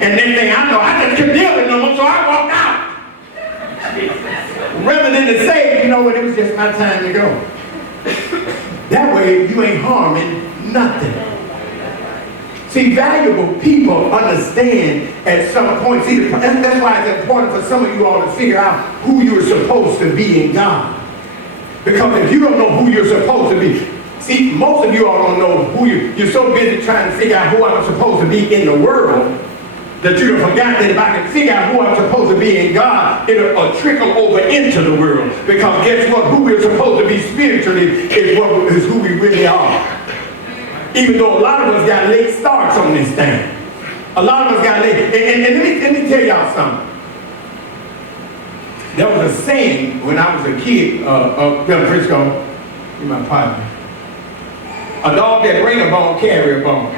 And next thing I know, I just couldn't deal with it no more, so I walked out. Rather than to say, you know what, it was just my time to go. That way, you ain't harming nothing. See, valuable people understand at some point. See, that's why it's important for some of you all to figure out who you're supposed to be in God. Because if you don't know who you're supposed to be, see, most of you all don't know who you're so busy trying to figure out who I'm supposed to be in the world that you have forgotten that if I can figure out who I'm supposed to be in God, it'll trickle over into the world. Because guess what? Who we're supposed to be spiritually is who we really are. Even though a lot of us got late starts on this thing. A lot of us got late. And let me tell y'all something. There was a saying when I was a kid, Frisco, you're my partner. A dog that bring a bone, carry a bone.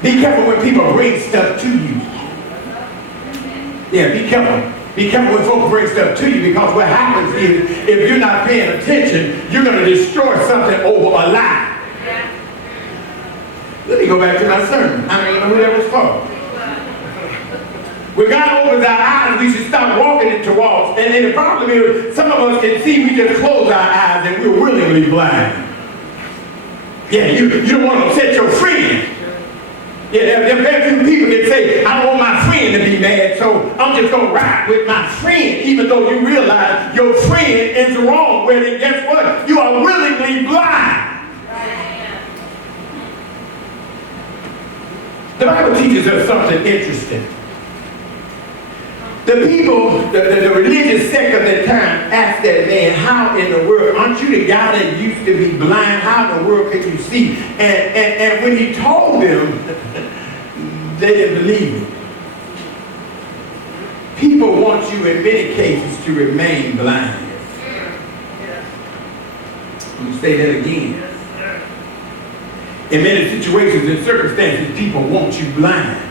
Be careful when people bring stuff to you. Yeah, be careful. Be careful when folks bring stuff to you, because what happens is, if you're not paying attention, you're going to destroy something over a lie. Let me go back to my sermon. I don't even know who that was for. When God opens our eyes, we should stop walking into walls. And the problem is, some of us can see, we just close our eyes and we're willingly blind. Yeah, you don't want to upset your friend. Yeah, there are very few people that say, I don't want my friend to be mad, so I'm just going to ride with my friend, even though you realize your friend is wrong. Well, then guess what? You are willingly blind. The Bible teaches us something interesting. The people, the religious sect of that time asked that man, how in the world, aren't you the guy that used to be blind? How in the world can you see? And when he told them, they didn't believe it. People want you in many cases to remain blind. Let me say that again. In many situations and circumstances, people want you blind.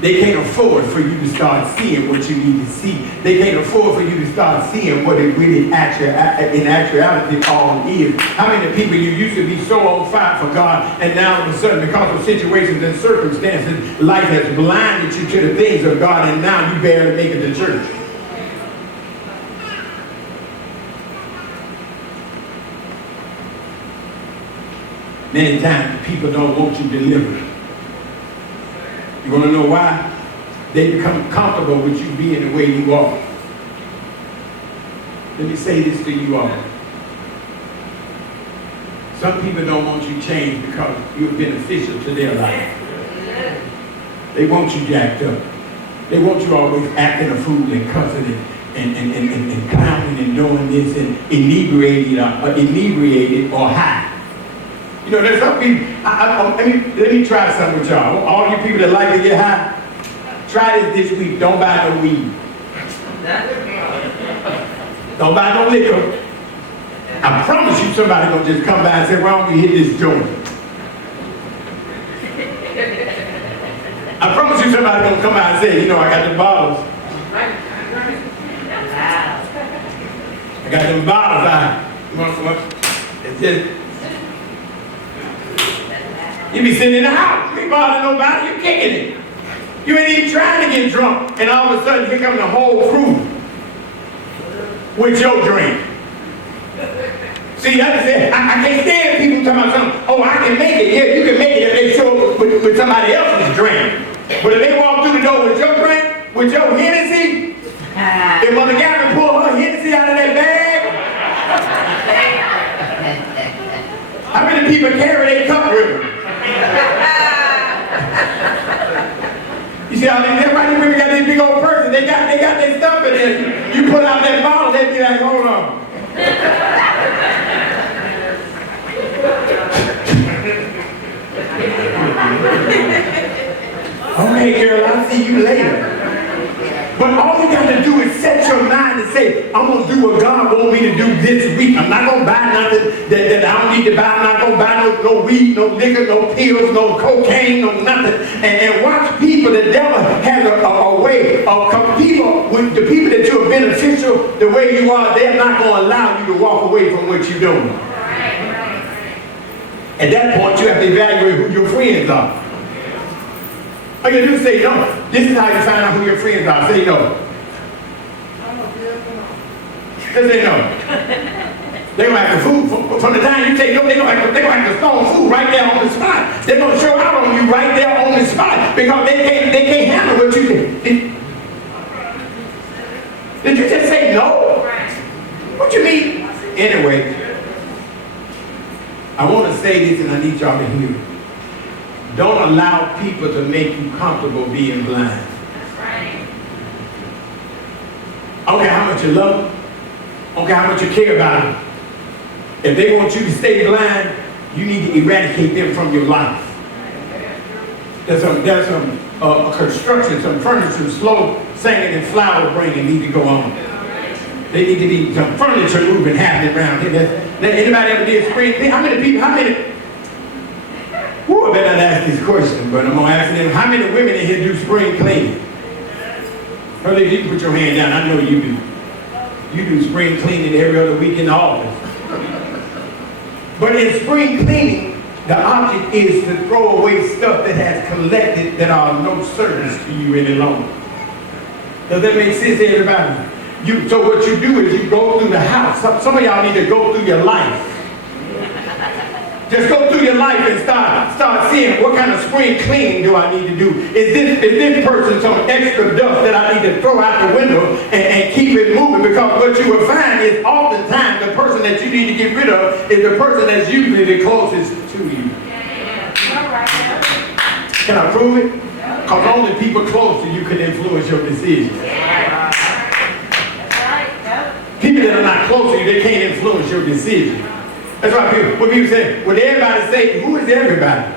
They can't afford for you to start seeing what you need to see. They can't afford for you to start seeing what it really in actuality all is. How many people you used to be so on fire for God, and now all of a sudden, because of situations and circumstances, life has blinded you to the things of God, and now you barely make it to church. Many times people don't want you delivered. You want to know why? They become comfortable with you being the way you are. Let me say this to you all. Some people don't want you changed because you're beneficial to their life. They want you jacked up. They want you always acting a fool and cussing and clowning and doing this and inebriated or high. You know, there's some people, let me try something with y'all. All you people that like to get high, try this week. Don't buy no weed. Don't buy no liquor. I promise you somebody gonna just come by and say, why don't we hit this joint? I promise you somebody gonna come by and say, you know, I got the bottles. I got them bottles out. You want some? It's just, you be sitting in the house, you ain't bothering nobody, you kicking it. You ain't even trying to get drunk, and all of a sudden here comes the whole crew with your drink. See, that's it. I can't stand people talking about something, oh, I can make it. Yeah, you can make it if they show up with somebody else's drink. But if they walk through the door with your drink, with your Hennessy, if Mother Gavin pull her Hennessy out of that bag, how many people carry their cup with them? You see how everybody women got this big old person, they got their stuff in there. You pull out that bottle, they be like, hold on. Okay, girl, I'll see you later. But all you got to do is set your mind and say, I'm going to do what God wants me to do this week. I'm not going to buy nothing that I don't need to buy. I'm not going to buy no weed, no liquor, no pills, no cocaine, no nothing. And watch people. The devil has a way of people, with the people that you're beneficial the way you are, they're not going to allow you to walk away from what you're doing. At that point, you have to evaluate who your friends are. All you do is say no. This is how you find out who your friends are. Say no. Just say no. They're going to have the food. From the time you say no, they're going to have the stone food right there on the spot. They're going to show out on you right there on the spot because they can't handle what you did. Did you just say no? What you mean? Anyway, I want to say this and I need y'all to hear it. Don't allow people to make you comfortable being blind. That's right. I don't care how much you love them. I don't care how much you care about them. If they want you to stay blind, you need to eradicate them from your life. There's some construction, some furniture, some slow singing and flower bringing need to go on. They need to be some furniture moving happening around here. Anybody ever did spring cleaning? How many? Woo, I better not ask this question, but I'm going to ask them, how many women in here do spring cleaning? Earlier, you can put your hand down. I know you do. You do spring cleaning every other week in the office. But in spring cleaning, the object is to throw away stuff that has collected that are of no service to you any longer. Does that make sense to everybody? So what you do is you go through the house. Some of y'all need to go through your life. Just go through your life and start seeing what kind of spring cleaning do I need to do. Is this person some extra dust that I need to throw out the window and keep it moving? Because what you will find is oftentimes the person that you need to get rid of is the person that's usually the closest to you. Can I prove it? Because only people close to you can influence your decisions. People that are not close to you, they can't influence your decision. That's why when people say, well, everybody say, who is everybody?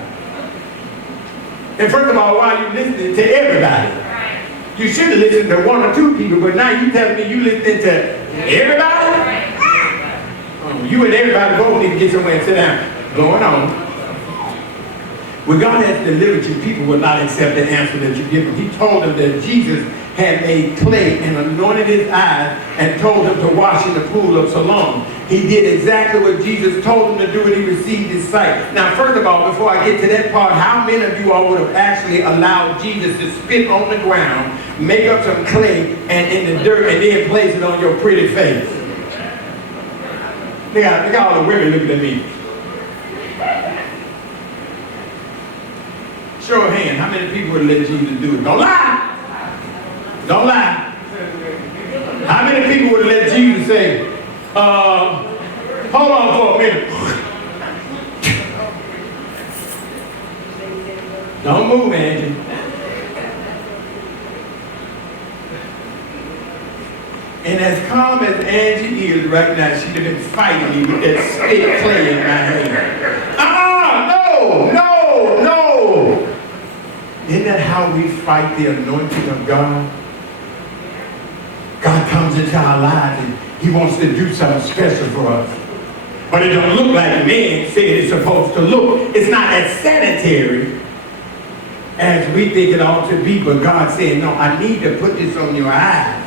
And first of all, why are you listening to everybody? You should have listened to one or two people, but now you telling me you listening to everybody? Oh, you and everybody both need to get somewhere and sit down. Going on. When God has delivered you, people will not accept the answer that you give them. He told them that Jesus had made clay and anointed his eyes and told him to wash in the pool of Siloam. He did exactly what Jesus told him to do and he received his sight. Now, first of all, before I get to that part, how many of you all would have actually allowed Jesus to spit on the ground, make up some clay and in the dirt and then place it on your pretty face? Look at all the women looking at me. Show of hand, how many people would let Jesus do it? Don't lie. Don't lie. How many people would let Jesus say, hold on for a minute. Don't move, Angie. And as calm as Angie is right now, she'd have been fighting me with that spit clay in my hand. No. Isn't that how we fight the anointing of God? God comes into our lives and he wants to do something special for us. But it don't look like man said it's supposed to look. It's not as sanitary as we think it ought to be, but God said, no, I need to put this on your eyes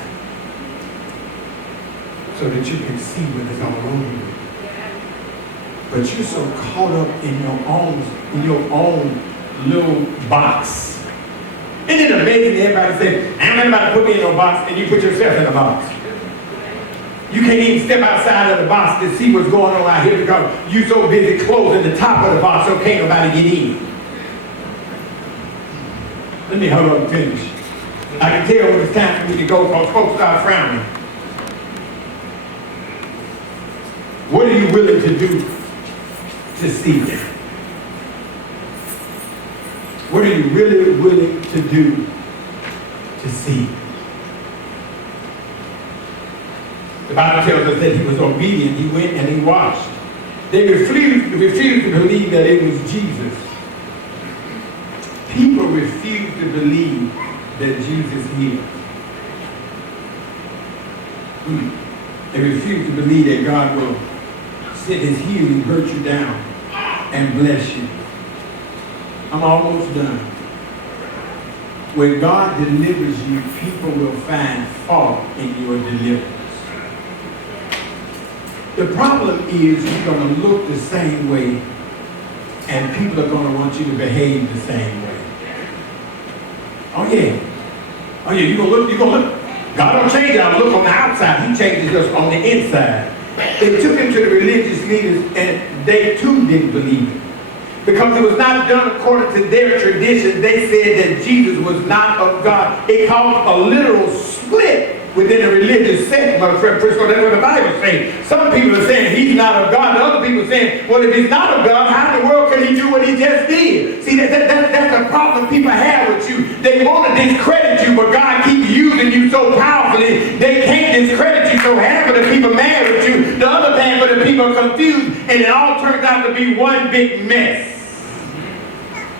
so that you can see what is all over you. But you're so caught up in your own little box. Isn't it amazing that everybody says, ain't nobody put me in no box, and you put yourself in a box. You can't even step outside of the box to see what's going on out here because you're so busy closing the top of the box so can't nobody get in. Let me hold on and finish. I can tell when it's time for me to go because folks start frowning. What are you willing to do to see them? What are you really willing to do to see? The Bible tells us that he was obedient. He went and he washed. They refused to believe that it was Jesus. People refuse to believe that Jesus healed. They refuse to believe that God will send his healing virtue down and bless you. I'm almost done. When God delivers you, people will find fault in your deliverance. The problem is you're going to look the same way and people are going to want you to behave the same way. Oh yeah. Oh yeah, you gonna look. God don't change our look on the outside, he changes us on the inside. They took him to the religious leaders and they too didn't believe it. Because it was not done according to their tradition. They said that Jesus was not of God. It caused a literal split within the religious sect, my friend Frisco. That's what the Bible says. Some people are saying he's not of God. The other people are saying, well, if he's not of God, how in the world can he do what he just did? See, that's the problem people have with you. They want to discredit you, but God keeps using you so powerfully, they can't discredit you. So half of the people mad with you, the other half of the people are confused, and it all turns out to be one big mess.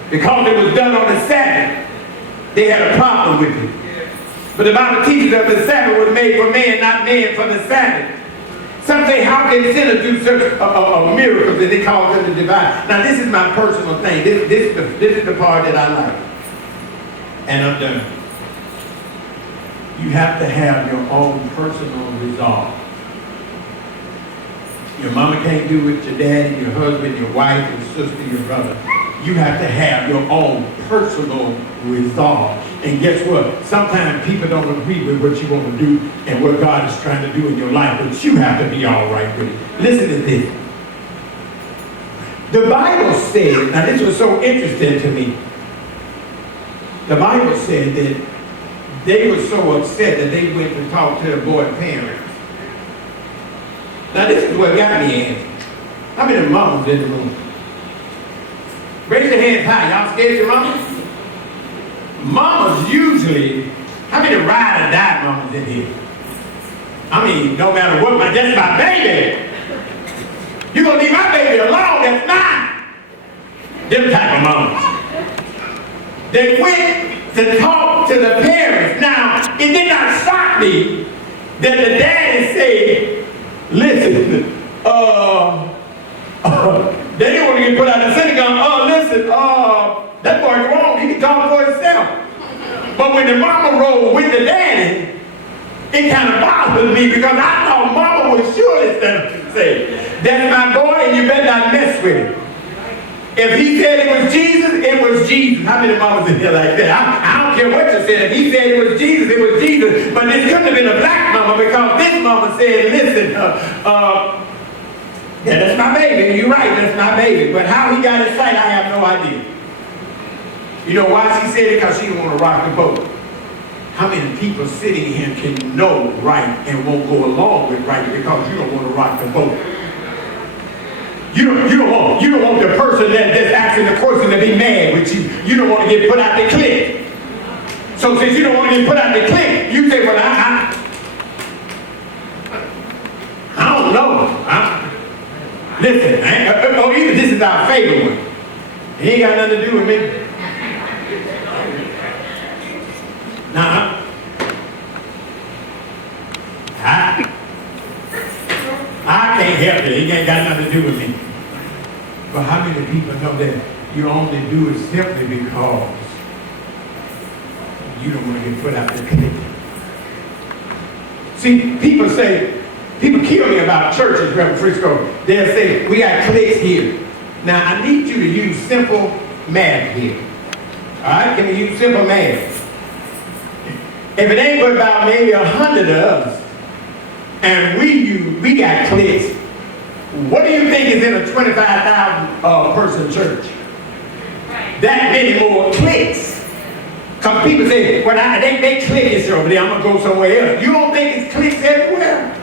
Because it was done on the Sabbath, they had a problem with it. But the Bible teaches us the Sabbath was made for man, not man for the Sabbath. Some say, how can sinners do such a miracles that they call them the divine? Now, this is my personal thing. This is the part that I like. And I'm done. You have to have your own personal resolve. Your mama can't do it, your daddy, your husband, your wife, your sister, your brother. You have to have your own personal resolve. And guess what? Sometimes people don't agree with what you want to do and what God is trying to do in your life, but you have to be all right with it. Listen to this. The Bible said, now this was so interesting to me. The Bible said that they were so upset that they went to talk to the boy's parents. Now this is what got me in. How many mamas in the room? Raise your hands high. Y'all scared your mamas? Mamas usually, how many ride or die mamas in here? I mean, no matter what, that's my baby. You're going to leave my baby alone, that's mine. Them type of mamas. They went to talk to the parents. Now, it did not shock me that the daddy said, listen, they didn't want to get put out of the synagogue. Listen, that boy wrong. He can talk for himself. But when the mama rolled with the daddy, it kind of bothered me because I thought mama would surely say, that's my boy and you better not mess with him. If he said it was Jesus, it was Jesus. How many mamas in here like that? I don't care what you said. If he said it was Jesus, it was Jesus. But this couldn't have been a black mama because this mama said, listen, yeah, that's my baby. You're right, that's my baby. But how he got his sight, I have no idea. You know why she said it? Because she didn't want to rock the boat. How many people sitting here can know right and won't go along with right because you don't want to rock the boat? You don't want the person that's asking the question to be mad with you. You don't want to get put out the clique. So since you don't want to get put out the clique, you say, well, I don't know. Listen, even this is our favorite one. It ain't got nothing to do with me. Nah. I can't help it. It ain't got nothing to do with me. But how many people know that you only do it simply because you don't want to get put out the clique? See, people kill me about churches, Reverend Frisco. They'll say, we got cliques here. Now, I need you to use simple math here. All right? Can we use simple math? If it ain't but about maybe 100 of us, and we got cliques, what do you think is in a 25,000 person church? That many more cliques. Because people say, well, they clique is over there, I'm going to go somewhere else. You don't think it's cliques everywhere?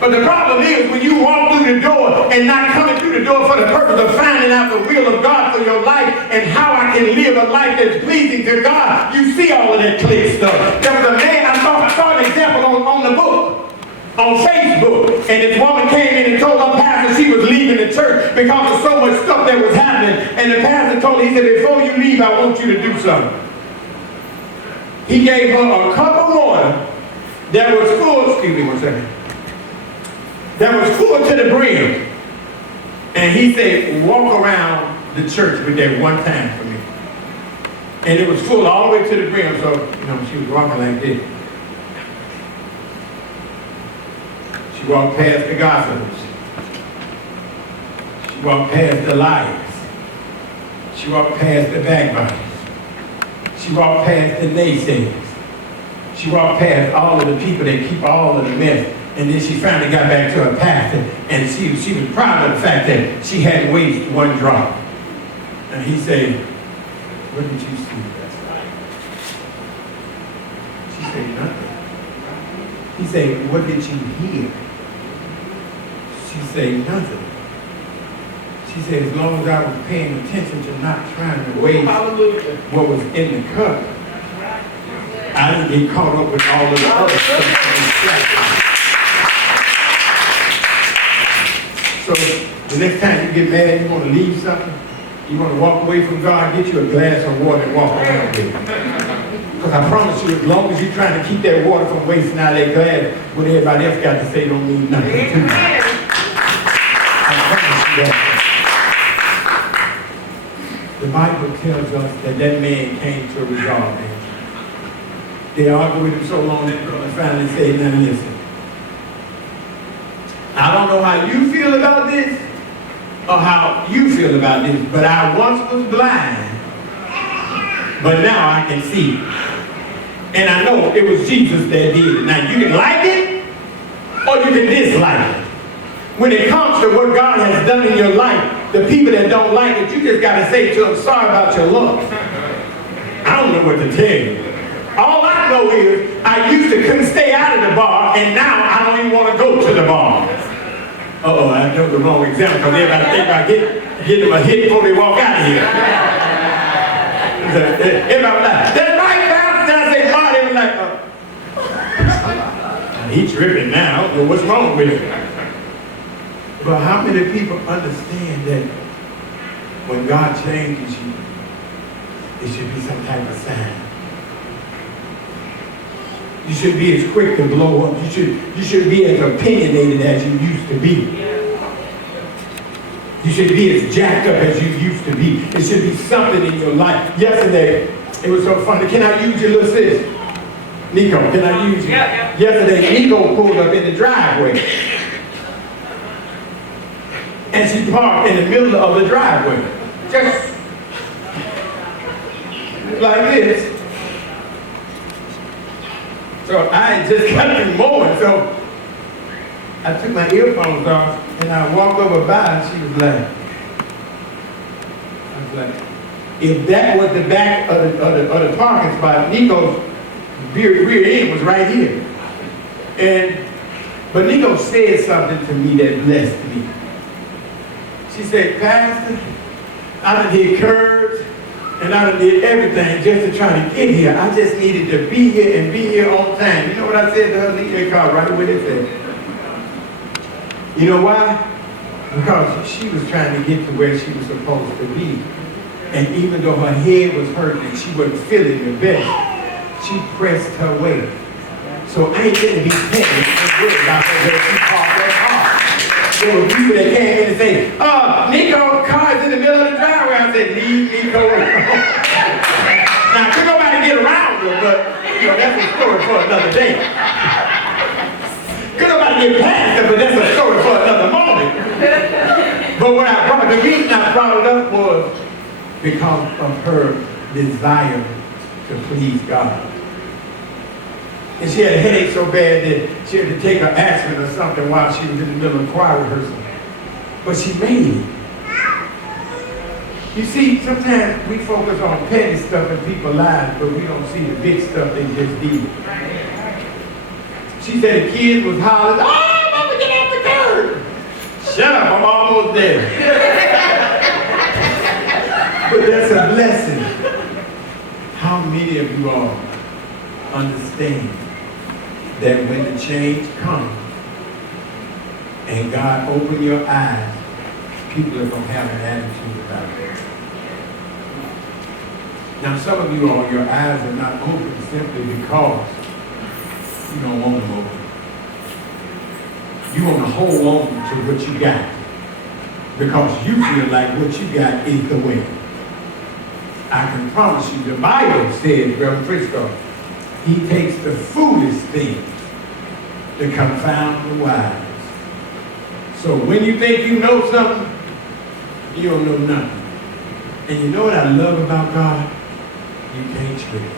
But the problem is when you walk through the door and not coming through the door for the purpose of finding out the will of God for your life and how I can live a life that's pleasing to God, you see all of that clique stuff. There was a man, I saw an example on the book, on Facebook, and this woman came in and told her pastor she was leaving the church because of so much stuff that was happening. And the pastor told her, he said, before you leave, I want you to do something. He gave her a cup of water that was full, excuse me one second, that was full to the brim. And he said, walk around the church with that one time for me. And it was full all the way to the brim, so, she was walking like this. She walked past the gossipers. She walked past the liars. She walked past the backbiters. She walked past the naysayers. She walked past all of the people that keep all of the mess. And then she finally got back to her pastor, and she was proud of the fact that she hadn't wasted one drop. And he said, "What did you see?" She said, "Nothing." He said, "What did you hear?" She said, "Nothing." She said, "As long as I was paying attention to not trying to waste what was in the cup, I didn't get caught up with all of the other stuff." So the next time you get mad, you want to leave something, you want to walk away from God, get you a glass of water and walk around with it. Because I promise you, as long as you're trying to keep that water from wasting out of that glass, what everybody else got to say don't mean nothing to you. I promise you that. The Bible tells us that that man came to a resolve. They argued with him so long that brother finally said, "Now listen, I don't know how you feel about this or how you feel about this, but I once was blind, but now I can see. And I know it was Jesus that did it. Now you can like it or you can dislike it. When it comes to what God has done in your life, the people that don't like it, you just got to say to them, sorry about your luck. I don't know what to tell you. All I know is I used to couldn't stay out of the bar, and now I don't even want to go to the bar." Uh-oh, I know the wrong example, because everybody think I get them a hit before they walk out of here. Everybody was like, "That's right, Pastor." I say, "Boy," they were like, "He tripping now. I don't know what's wrong with him." But how many people understand that when God changes you, it should be some type of sign? You should be as quick to blow up. You should be as opinionated as you used to be. You should be as jacked up as you used to be. It should be something in your life. Yesterday, it was so funny. Can I use your little sis? Nico, can I use you? Yeah. Yesterday, Nico pulled up in the driveway. And she parked in the middle of the driveway. Just like this. So I had just got through mowing, so I took my earphones off and I walked over by and she was like, if that was the back of the parking spot, Nico's rear end was right here. But Nico said something to me that blessed me. She said, "Pastor, I done did curves and I done did everything just to try to get here. I just needed to be here and be here on time." You know what I said to her? Leave that car right where it said. You know why? Because she was trying to get to where she was supposed to be. And even though her head was hurting and she wasn't feeling the best, she pressed her way. So I ain't gonna be petty and worried about her where she parked her car. There were people that came in and say, "Nico, car's in the middle of the driveway." I said, "Leave Nico alone." Now, could nobody get around her, but that's a story for another day. Could nobody get past her, but that's a story for another moment. But the reason I brought it up was because of her desire to please God. And she had a headache so bad that she had to take her aspirin or something while she was in the middle of choir rehearsal. But she made it. You see, sometimes we focus on petty stuff in people's lives, but we don't see the big stuff they just did. She said the kids was hollering, "Oh, I'm about to get off the curb." Shut up, I'm almost there. But that's a blessing. How many of you all understand that when the change comes and God open your eyes, people are going to have an attitude about it? Now some of you all, your eyes are not open simply because you don't want them open. You want to hold on to what you got because you feel like what you got is the way. I can promise you, the Bible says, Reverend Frisco, He takes the foolish things to confound the wise. So when you think you know something, you don't know nothing. And you know what I love about God? you can't trick him.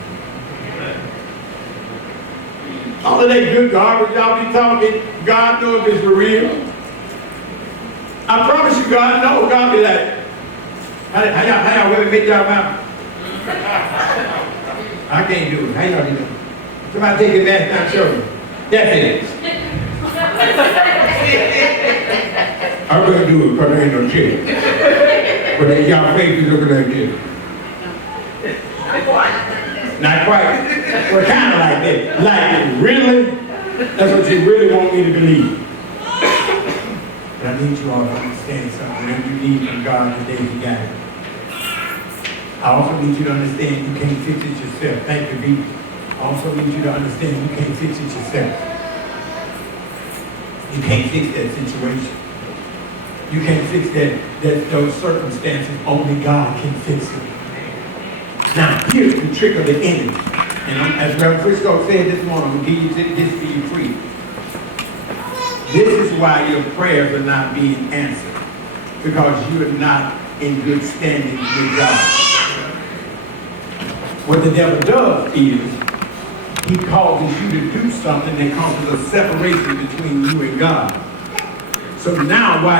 All of that good garbage y'all be talking, God knows if it's for real. I promise you, God knows. God be like, how y'all women make y'all mouth? I can't do it. How y'all do it? Somebody take your mask down and show me. That's it. I'm gonna do it because there ain't no chick. But y'all faces looking like this. Not quite. But kind of like that. Like, really? That's what you really want me to believe. But I need you all to understand something. Whatever you need from God today, you got it. I also need you to understand you can't fix it yourself. Thank you, B. I also need you to understand you can't fix it yourself. You can't fix that situation. You can't fix those circumstances. Only God can fix it. Now, here's the trick of the enemy. And as Reverend Frisco said this morning, I'm going to give you this for you free. This is why your prayers are not being answered. Because you're not in good standing with God. What the devil does is, he causes you to do something that causes a separation between you and God. So now, while